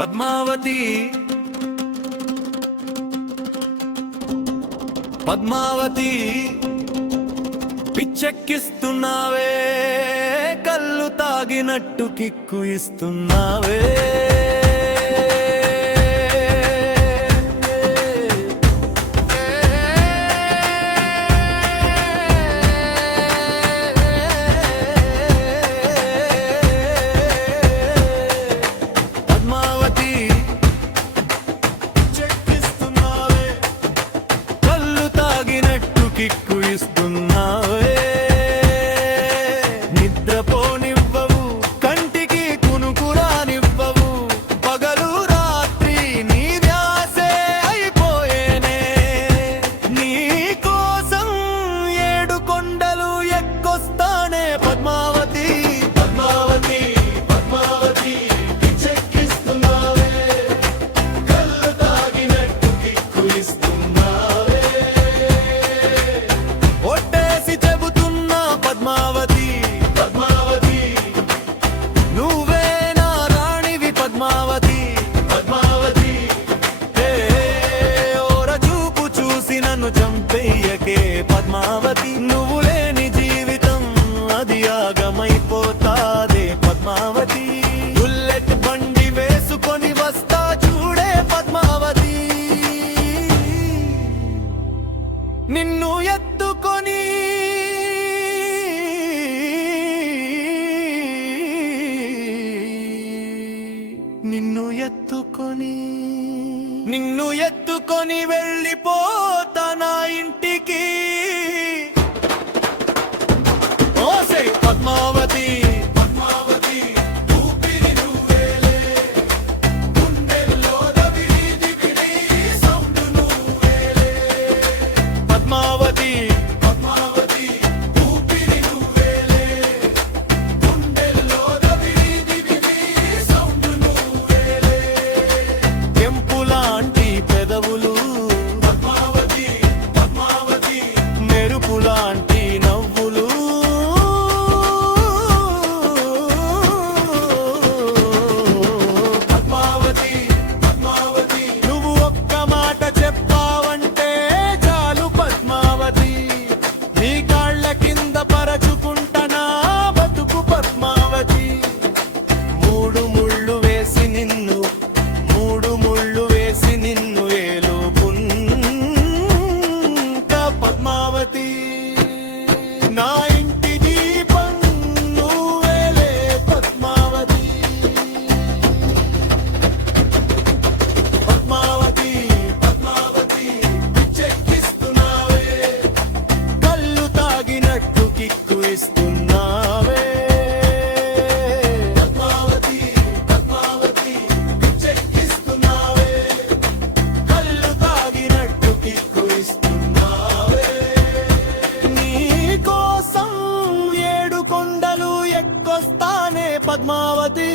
పద్మావతి. పద్మావతి పిచ్చెక్కిస్తున్నావే కళ్ళు తాగినట్టు kick ఇస్తున్నావే. this. the నిన్ను ఎత్తుకొని నిన్ను ఎత్తుకొని నిన్ను ఎత్తుకొని వెళ్ళిపోతా నా ఇంటికి. गोस्ताने पद्मावती